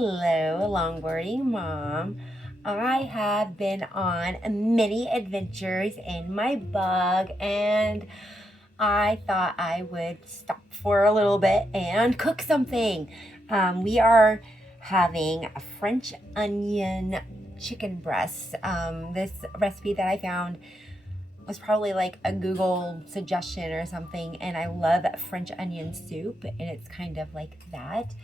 Hello, longboarding mom. I have been on many adventures in my bug, and I thought I would stop for a little bit and cook something. We are having a French onion chicken breast. This recipe that I found was probably like a Google suggestion or something, and I love French onion soup, and it's kind of like that.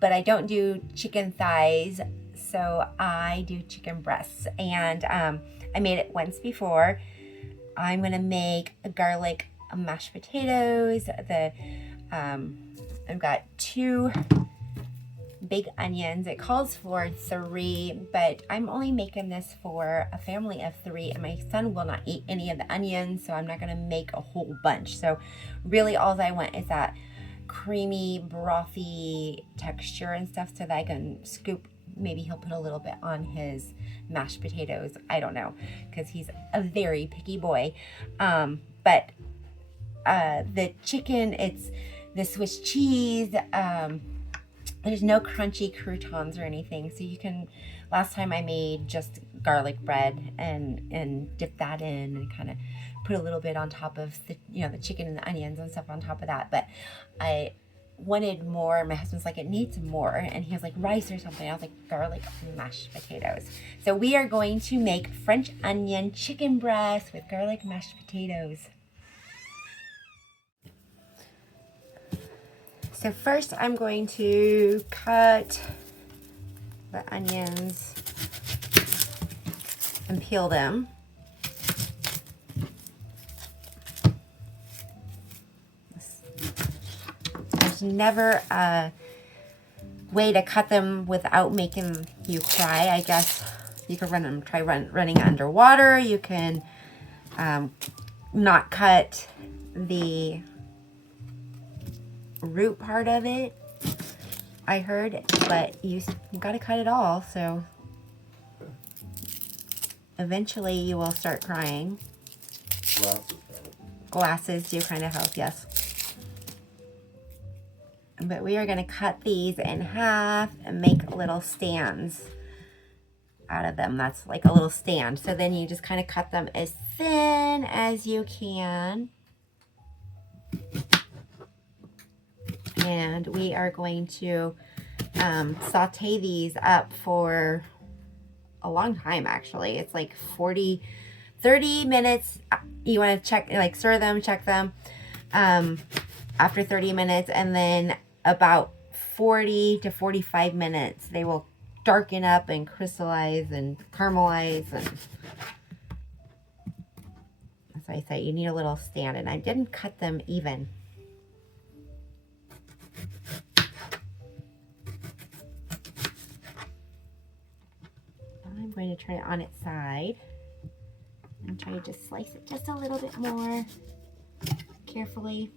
But I don't do chicken thighs, so I do chicken breasts. And I made it once before. I'm gonna make a garlic mashed potatoes. I've got 2 big onions. It calls for 3, but I'm only making this for a family of 3, and my son will not eat any of the onions, so I'm not gonna make a whole bunch. So really all I want is that creamy, brothy texture and stuff so that I can scoop. Maybe he'll put a little bit on his mashed potatoes. I don't know, because he's a very picky boy. But the chicken, it's the Swiss cheese. There's no crunchy croutons or anything, so you can. Last time I made just garlic bread and dip that in and kind of put a little bit on top of the the chicken and the onions and stuff on top of that. But I wanted more. My husband's like, it needs more, and he was like, rice or something. I was like, garlic mashed potatoes. So we are going to make French onion chicken breast with garlic mashed potatoes. So first I'm going to cut the onions and peel them. There's never a way to cut them without making you cry. I guess you could try running underwater. You can not cut the root part of it, I heard, but you gotta cut it all, so eventually you will start crying. Glasses do kind of help, yes. But we are gonna cut these in half and make little stands out of them. That's like a little stand. So then you just kind of cut them as thin as you can. And we are going to saute these up for a long time, actually. It's like 30 minutes. You want to check, like stir them, check them after 30 minutes, and then about 40 to 45 minutes, they will darken up and crystallize and caramelize. And as I say, you need a little stand, and I didn't cut them even. I'm going to try it on its side and try to just slice it just a little bit more carefully.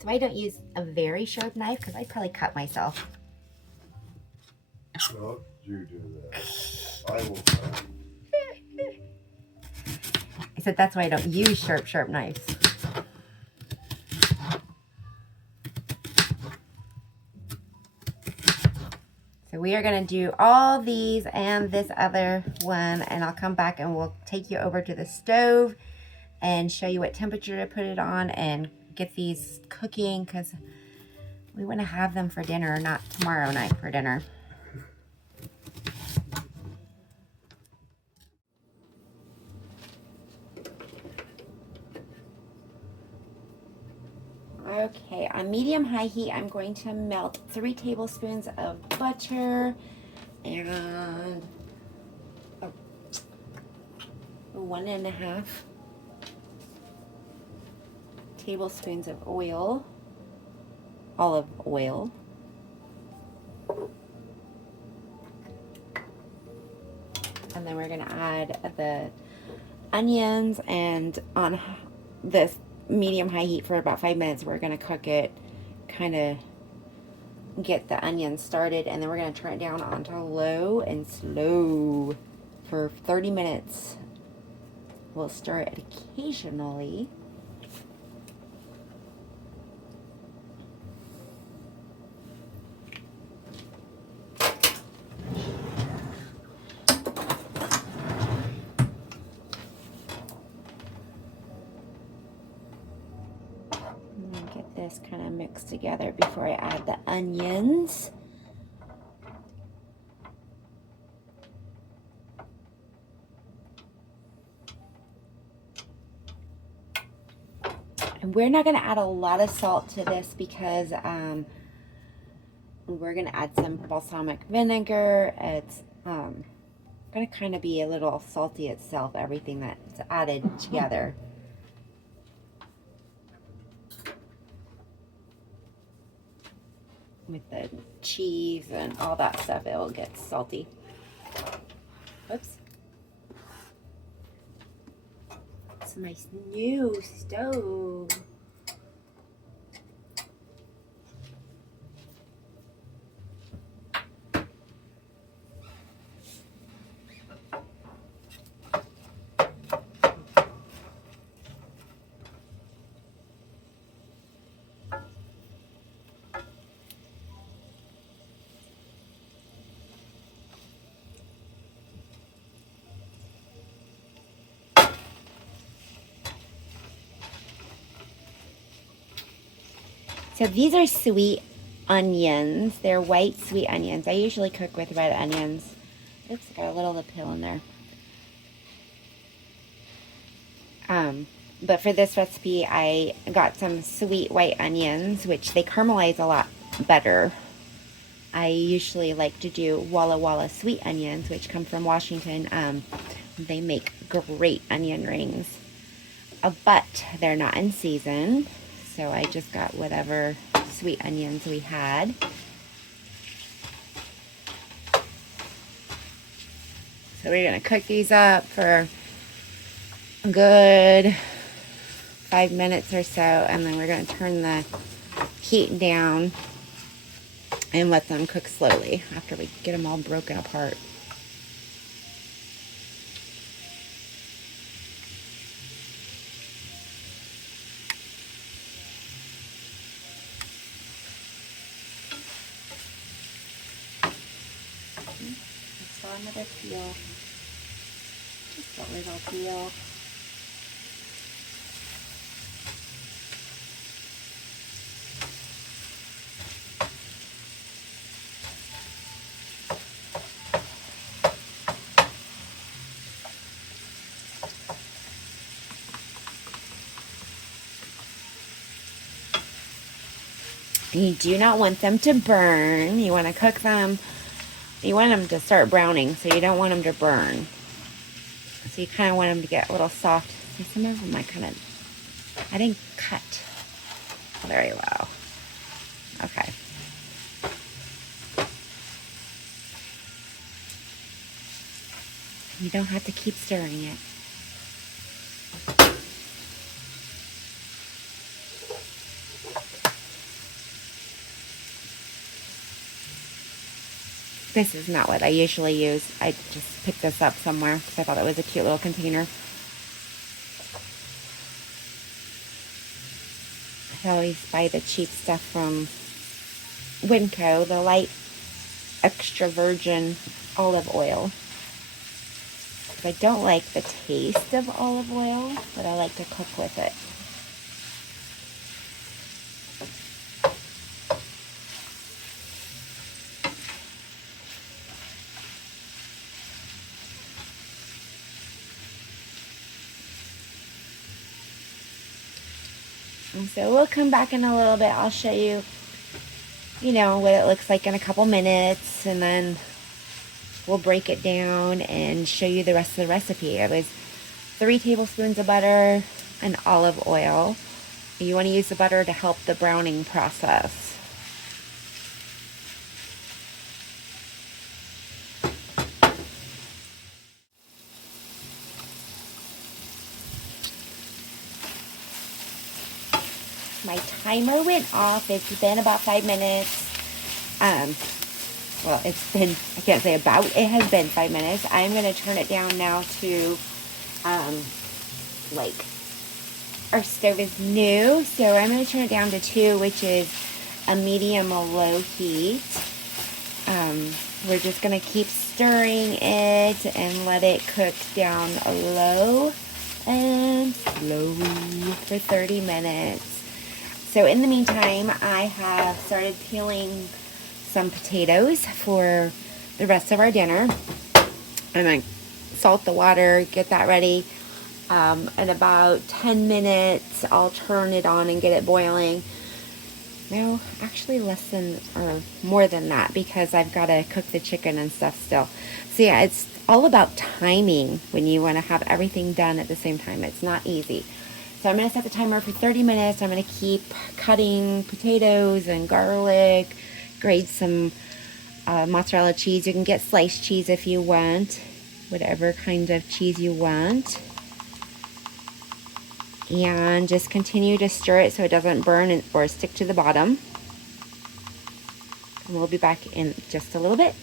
So I don't use a very sharp knife because I'd probably cut myself. Don't you do that. I will cut. I said that's why I don't use sharp knives. So we are going to do all these and this other one, and I'll come back and we'll take you over to the stove and show you what temperature to put it on and get these cooking, because we want to have them for dinner, not tomorrow night for dinner. Okay, on medium-high heat, I'm going to melt 3 tablespoons of butter and 1.5 tablespoons of oil, olive oil. And then we're going to add the onions, and on this medium-high heat for about 5 minutes, we're going to cook it, kind of get the onions started, and then we're going to turn it down onto low and slow for 30 minutes. We'll stir it occasionally. this kind of mixed together before I add the onions. And we're not going to add a lot of salt to this because we're going to add some balsamic vinegar. It's going to kind of be a little salty itself, everything that's added together. With the cheese and all that stuff, it will get salty. Whoops. It's my new stove. So these are sweet onions. They're white sweet onions. I usually cook with red onions. Oops, I got a little of the peel in there. But for this recipe, I got some sweet white onions, which they caramelize a lot better. I usually like to do Walla Walla sweet onions, which come from Washington. They make great onion rings, but they're not in season. So I just got whatever sweet onions we had. So we're going to cook these up for a good 5 minutes or so, and then we're going to turn the heat down and let them cook slowly after we get them all broken apart. Another peel, just a little peel. You do not want them to burn. You want to cook them. You want them to start browning, so you don't want them to burn. So you kind of want them to get a little soft. See, some of them I didn't cut very well. Okay. You don't have to keep stirring it. This is not what I usually use. I just picked this up somewhere because I thought it was a cute little container. I always buy the cheap stuff from Winco, the light extra virgin olive oil. I don't like the taste of olive oil, but I like to cook with it. And so we'll come back in a little bit. I'll show you, what it looks like in a couple minutes, and then we'll break it down and show you the rest of the recipe. It was 3 tablespoons of butter and olive oil. You want to use the butter to help the browning process. My timer went off. It's been about 5 minutes. Well, it's been, I can't say about, it has been 5 minutes. I'm going to turn it down now to, our stove is new, so I'm going to turn it down to 2, which is a medium-low heat. We're just going to keep stirring it and let it cook down low and slow for 30 minutes. So in the meantime, I have started peeling some potatoes for the rest of our dinner. I'm going to salt the water, get that ready. In about 10 minutes, I'll turn it on and get it boiling. No, actually less than, or more than that, because I've got to cook the chicken and stuff still. So yeah, it's all about timing when you want to have everything done at the same time. It's not easy. So I'm going to set the timer for 30 minutes. I'm going to keep cutting potatoes and garlic, grate some mozzarella cheese. You can get sliced cheese if you want, whatever kind of cheese you want. And just continue to stir it so it doesn't burn or stick to the bottom. And we'll be back in just a little bit.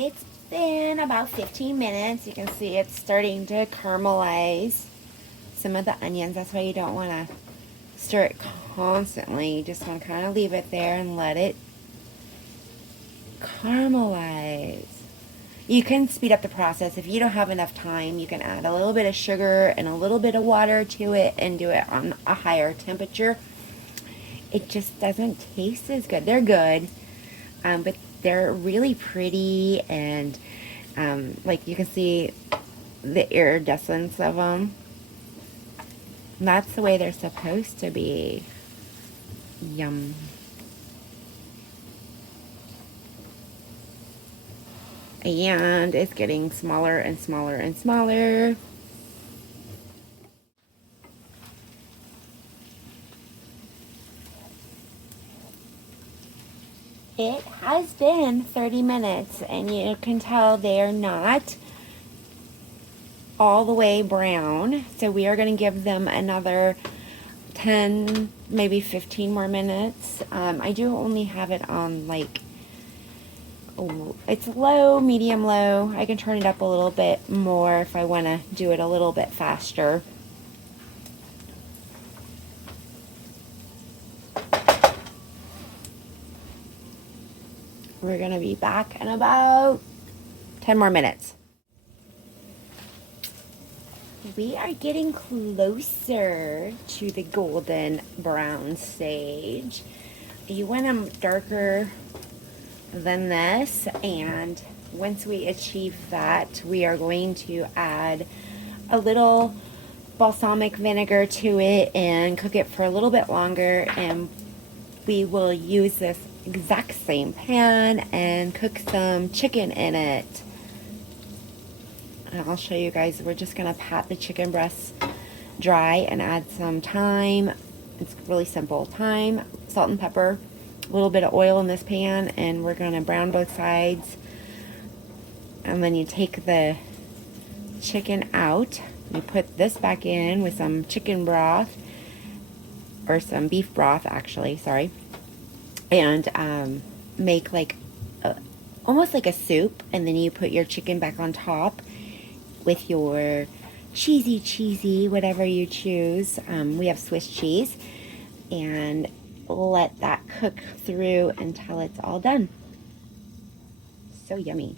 It's been about 15 minutes. You can see it's starting to caramelize some of the onions. That's why you don't want to stir it constantly. You just want to kind of leave it there and let it caramelize. You can speed up the process. If you don't have enough time, you can add a little bit of sugar and a little bit of water to it and do it on a higher temperature. It just doesn't taste as good. They're good, but they're really pretty, and like you can see the iridescence of them. And that's the way they're supposed to be. Yum. And it's getting smaller and smaller and smaller. It has been 30 minutes, and you can tell they're not all the way brown. So we are going to give them another 10, maybe 15 more minutes. I do only have it on like, it's low, medium low. I can turn it up a little bit more if I want to do it a little bit faster. We're going to be back in about 10 more minutes. We are getting closer to the golden brown stage. You want them darker than this, and once we achieve that, we are going to add a little balsamic vinegar to it and cook it for a little bit longer, and we will use this exact same pan and cook some chicken in it. And I'll show you guys. We're just gonna pat the chicken breasts dry and add some thyme. It's really simple. Thyme, salt and pepper, a little bit of oil in this pan, and we're gonna brown both sides. And then you take the chicken out, you put this back in with some chicken broth, or some beef broth actually, sorry, and make like almost like a soup, and then you put your chicken back on top with your cheesy, whatever you choose. We have Swiss cheese, and let that cook through until it's all done. So yummy.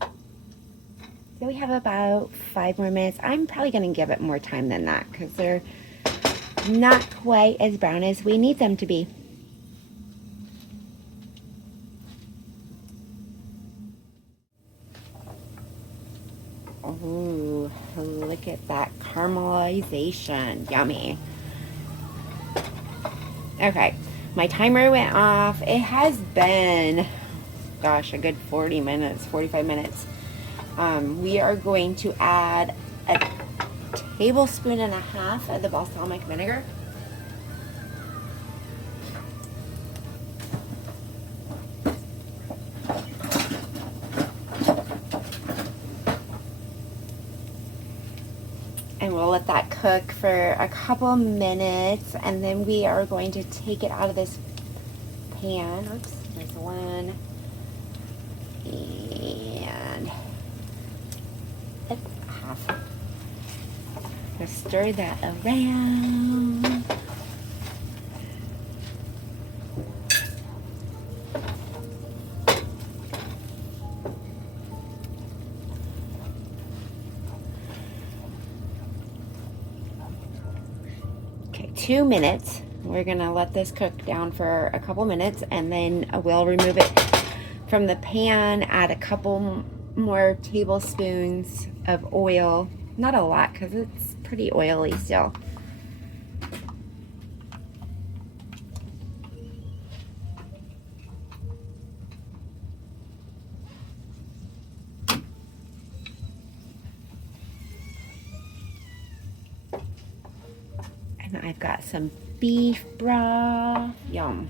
So we have about 5 more minutes. I'm probably going to give it more time than that because they're not quite as brown as we need them to be. Ooh, look at that caramelization. Yummy. Okay, my timer went off. It has been, gosh, a good 40 minutes, 45 minutes. We are going to add a tablespoon and a half of the balsamic vinegar. let that cook for a couple minutes, and then we are going to take it out of this pan. Oops, there's one. And it's half. Just stir that around. Okay, 2 minutes. We're gonna let this cook down for a couple minutes, and then we'll remove it from the pan, add a couple more tablespoons of oil. Not a lot, because it's pretty oily still. And I've got some beef broth. Yum.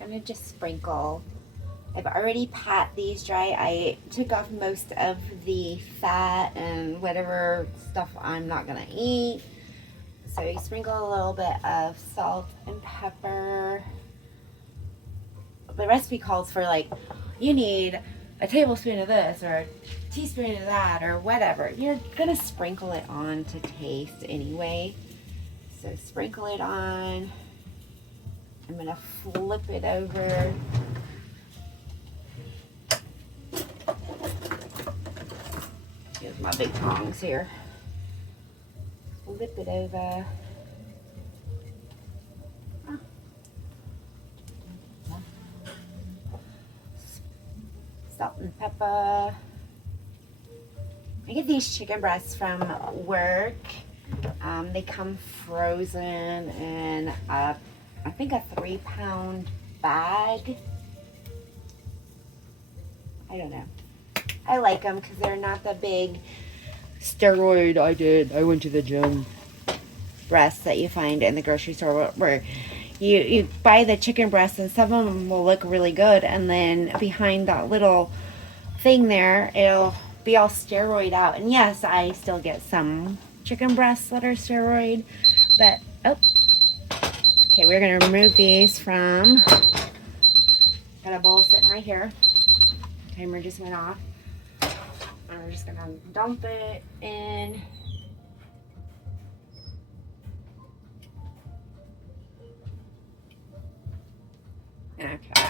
I'm gonna just sprinkle. I've already pat these dry. I took off most of the fat and whatever stuff I'm not gonna eat. So you sprinkle a little bit of salt and pepper. The recipe calls for, like, you need a tablespoon of this or a teaspoon of that or whatever. You're gonna sprinkle it on to taste anyway. So sprinkle it on. I'm gonna flip it over. Here's my big tongs here. Flip it over. Salt and pepper. I get these chicken breasts from work. They come frozen in I think a 3-pound bag. I don't know. I like them because they're not the big steroid. I went to the gym breasts that you find in the grocery store where you buy the chicken breasts and some of them will look really good, and then behind that little thing there, it'll be all steroid out. And yes, I still get some chicken breasts that are steroid, but okay, we're gonna remove these from. Got a bowl sitting right here. Timer just went off. And we're just gonna dump it in. Okay.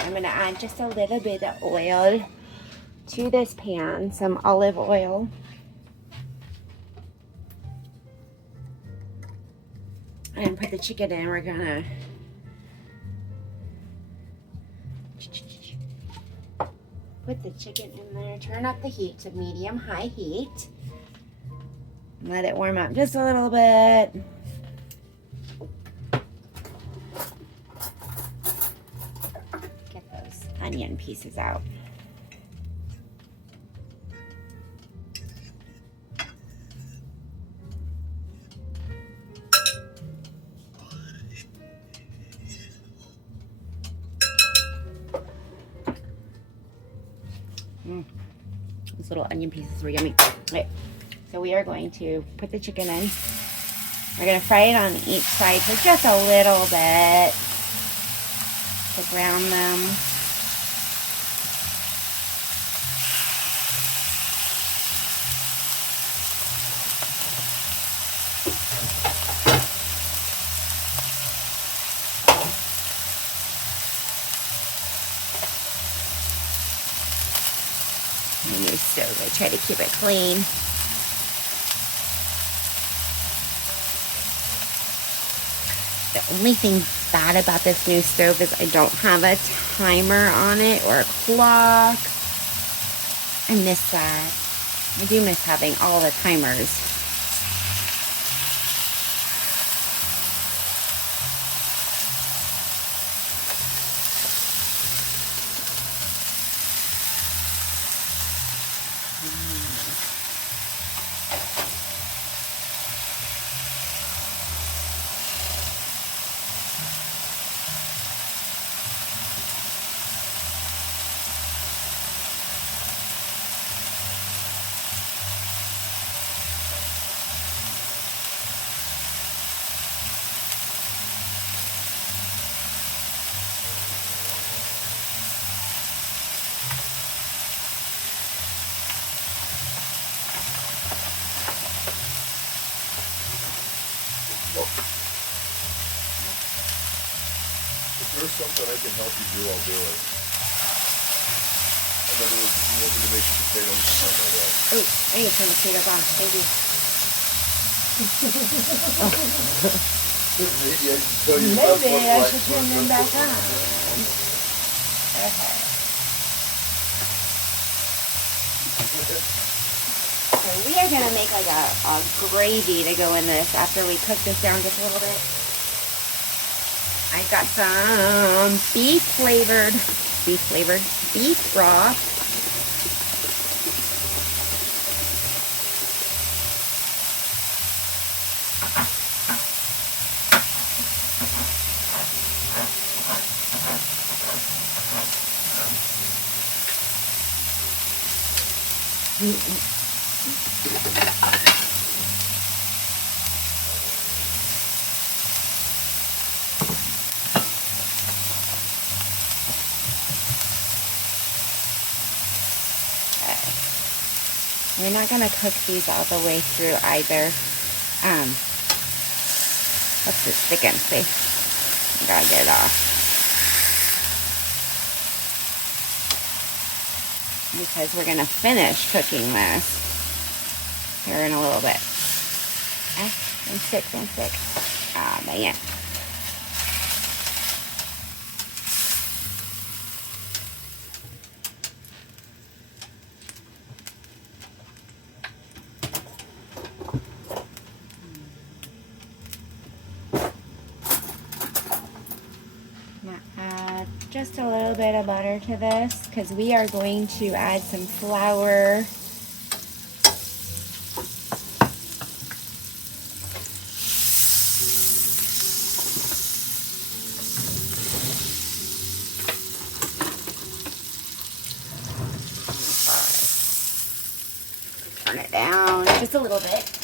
I'm gonna add just a little bit of oil to this pan, some olive oil. And put the chicken in. We're gonna put the chicken in there. Turn up the heat to medium-high heat. Let it warm up just a little bit. Get those onion pieces out. Those little onion pieces were yummy. Okay, so we are going to put the chicken in. We're going to fry it on each side for just a little bit to brown them. New stove. I try to keep it clean. The only thing bad about this new stove is I don't have a timer on it or a clock. I miss that. I do miss having all the timers. If there's something I can help you do, I'll do it. In other words, if you want me to make some potatoes and stuff like that. Oh, I need to turn the potatoes on. Thank you. Maybe I should tell you Maybe that's what I black should turn them back on. Okay. So we are gonna make like a gravy to go in this after we cook this down just a little bit. I've got some beef broth. We're not gonna cook these all the way through either. Let's just stick in, see? Gotta get it off. Because we're gonna finish cooking this here in a little bit. I'm sick. Ah, man. Just a little bit of butter to this because we are going to add some flour. Turn it down just a little bit.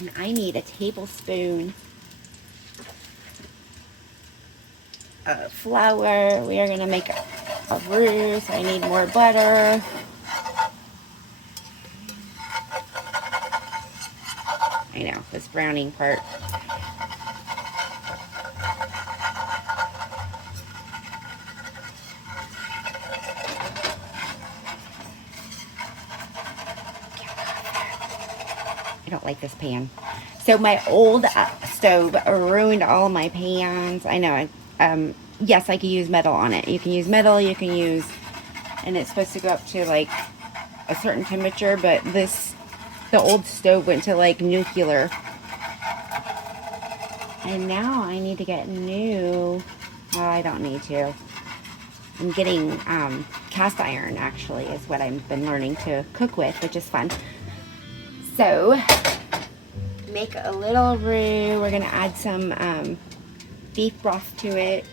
And I need a tablespoon of flour. We are going to make a roux, so I need more butter. I know, this browning part. I don't like this pan. So my old stove ruined all of my pans. I know. Yes, I can use metal on it. You can use metal, you can use, and it's supposed to go up to like a certain temperature, but the old stove went to like nuclear. And now I need to get new. Well, I don't need to. I'm getting cast iron, actually, is what I've been learning to cook with, which is fun. So, make a little roux. We're going to add some beef broth to it.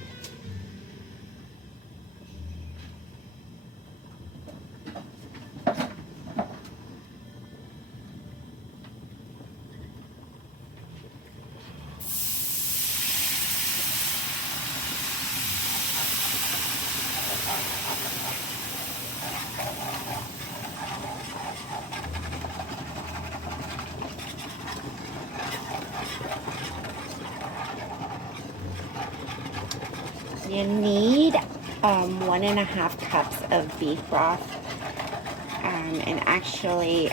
You need 1.5 cups of beef broth, and actually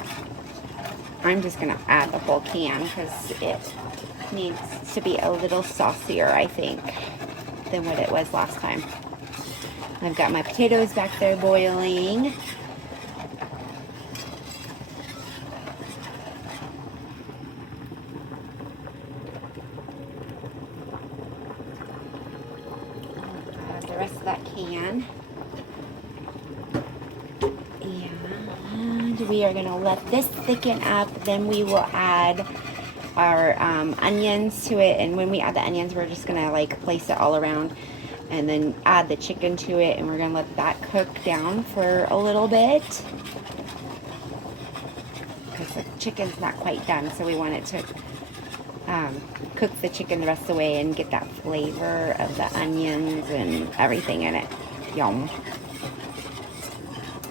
I'm just going to add the whole can because it needs to be a little saucier, I think, than what it was last time. I've got my potatoes back there boiling. we are going to let this thicken up. Then we will add our onions to it. And when we add the onions, we're just going to like place it all around and then add the chicken to it. And we're going to let that cook down for a little bit, because the chicken's not quite done. So we want it to cook the chicken the rest of the way and get that flavor of the onions and everything in it. Yum.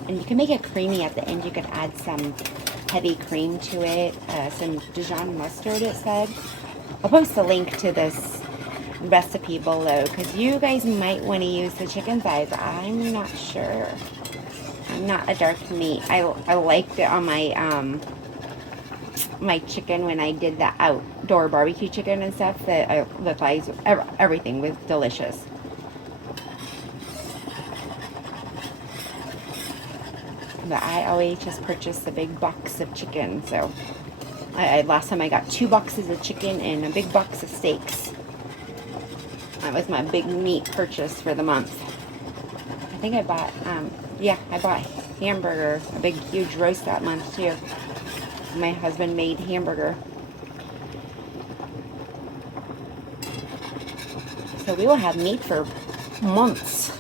And you can make it creamy at the end. You could add some heavy cream to it, some Dijon mustard, it said. I'll post a link to this recipe below, because you guys might want to use the chicken thighs. I'm not sure. I'm not a dark meat. I liked it on my my chicken when I did the outdoor barbecue chicken and stuff. The thighs, everything was delicious. But I always just purchase the big box of chicken. So last time I got 2 boxes of chicken and a big box of steaks. That was my big meat purchase for the month. I think I bought, I bought hamburger, a big huge roast that month too. My husband made hamburger. So we will have meat for months.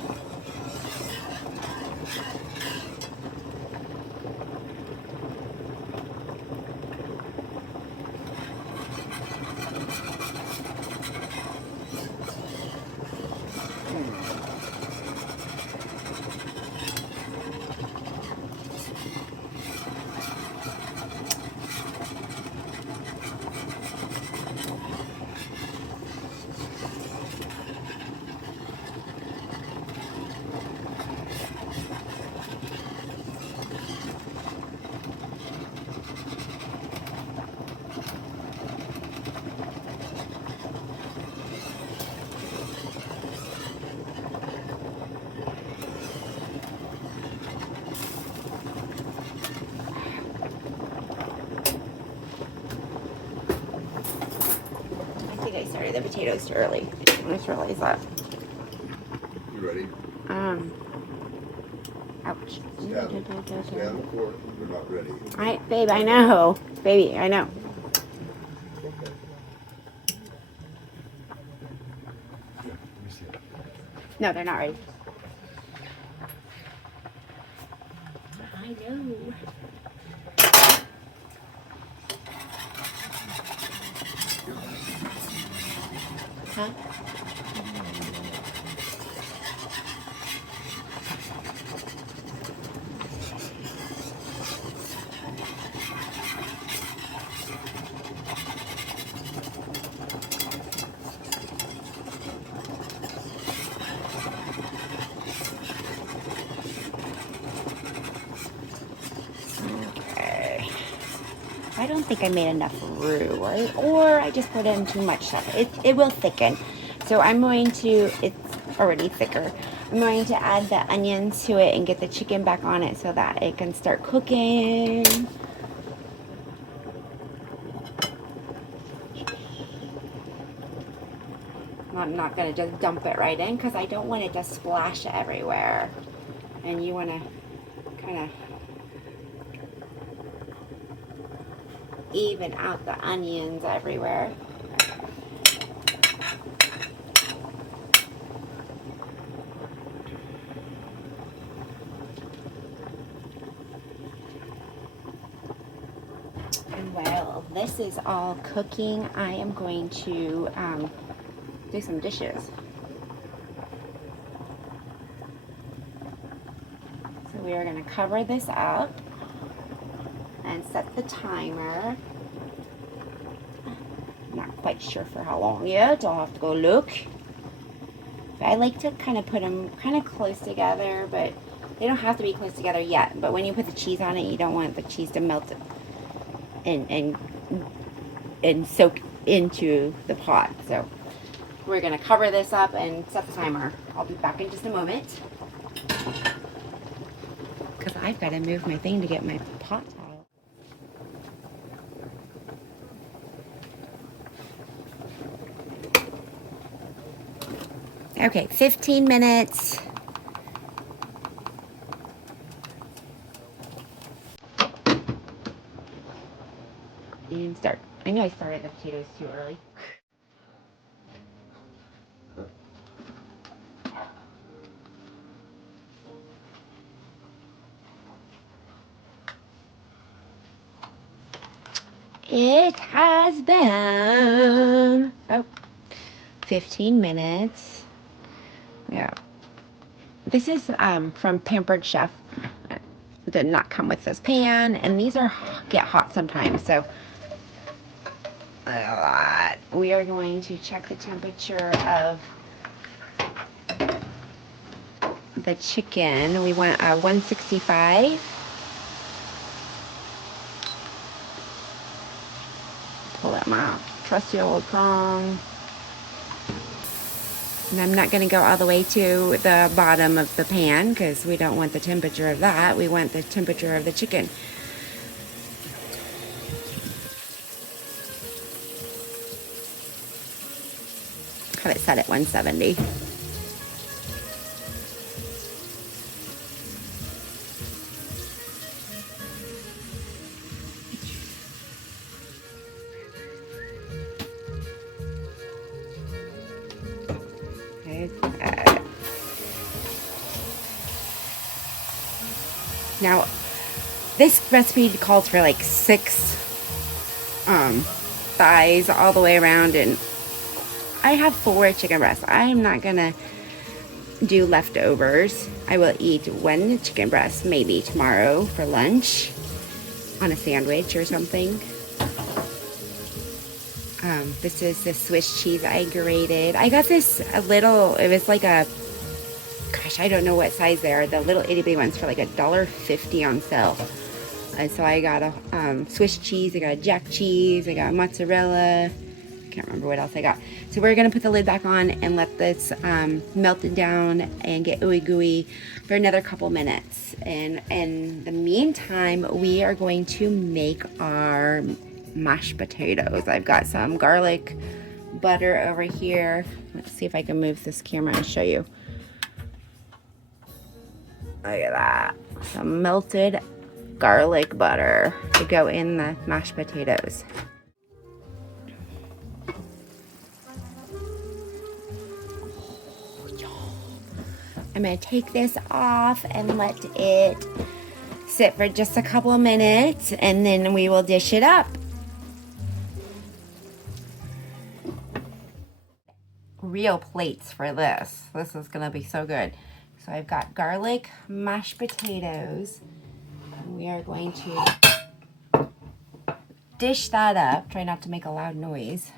I started the potatoes too early. I just realized that. You ready? Ouch. Stand before you're not ready. Babe, I know. Baby, I know. Okay. No, they're not ready. I know. Huh? Okay. I don't think I made enough roux, right? Or I just put in too much stuff. It will thicken. So I'm going to, it's already thicker. I'm going to add the onions to it and get the chicken back on it so that it can start cooking. I'm not going to just dump it right in because I don't want it to splash everywhere. And you want to kind of even out the onions everywhere. And while this is all cooking, I am going to do some dishes. So we are going to cover this up and set the timer. Not quite sure for how long yet. I'll have to go look. But I like to kind of put them kind of close together, but they don't have to be close together yet. But when you put the cheese on it, you don't want the cheese to melt and soak into the pot. So we're going to cover this up and set the timer. I'll be back in just a moment, because I've got to move my thing to get my pot out. Okay, 15 minutes. And start. I know I started the potatoes too early. It has been 15 minutes. Yeah. This is from Pampered Chef. It did not come with this pan, and these are get hot sometimes, so a lot. We are going to check the temperature of the chicken. We want 165. Pull out my trusty old prong. And I'm not going to go all the way to the bottom of the pan because we don't want the temperature of that. We want the temperature of the chicken. Have it set at 170. Now, this recipe calls for like 6 thighs all the way around, and I have 4 chicken breasts. I am not gonna do leftovers. I will eat 1 chicken breast maybe tomorrow for lunch on a sandwich or something. This is the Swiss cheese I grated. I got this it was like a, gosh, I don't know what size they are. The little itty bitty ones for like $1.50 on sale. And so I got a Swiss cheese, I got a jack cheese, I got mozzarella. Can't remember what else I got. So we're gonna put the lid back on and let this melt it down and get ooey gooey for another couple minutes. And in the meantime, we are going to make our mashed potatoes. I've got some garlic butter over here. Let's see if I can move this camera and show you. Look at that. Some melted garlic butter to go in the mashed potatoes. I'm going to take this off and let it sit for just a couple of minutes, and then we will dish it up. Real plates for this. This is going to be so good. So I've got garlic mashed potatoes. And we are going to dish that up. Try not to make a loud noise.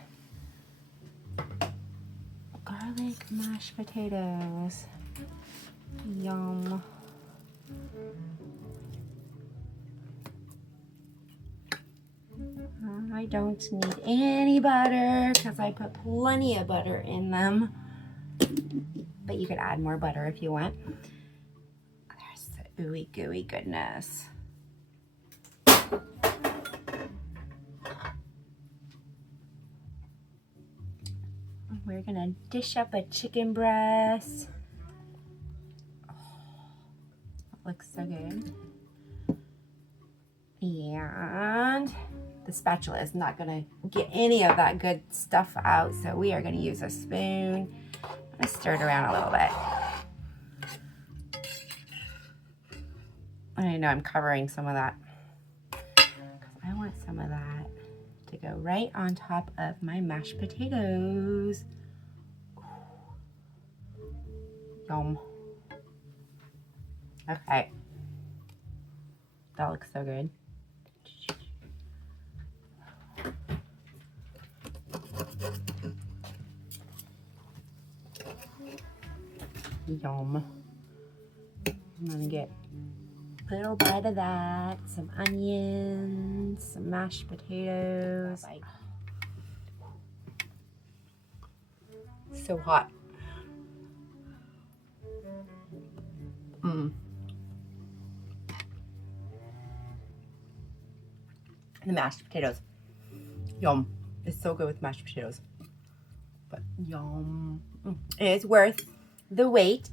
Garlic mashed potatoes. Yum. I don't need any butter because I put plenty of butter in them. But you could add more butter if you want. There's the ooey gooey goodness. We're gonna dish up a chicken breast. Looks so good. And the spatula is not gonna get any of that good stuff out, so we are gonna use a spoon. I'm gonna stir it around a little bit. I know I'm covering some of that because I want some of that to go right on top of my mashed potatoes. Yum. Okay. That looks so good. Yum. I'm gonna get a little bite of that, some onions, some mashed potatoes. So hot. The mashed potatoes. Yum. It's so good with mashed potatoes. But yum. It's worth the wait.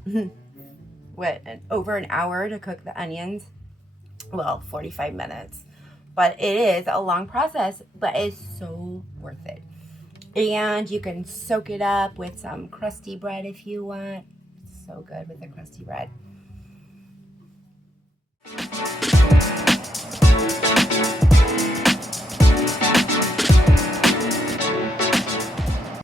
What, over an hour to cook the onions? Well, 45 minutes. but it is a long process, but it's so worth it. And you can soak it up with some crusty bread if you want. So good with the crusty bread.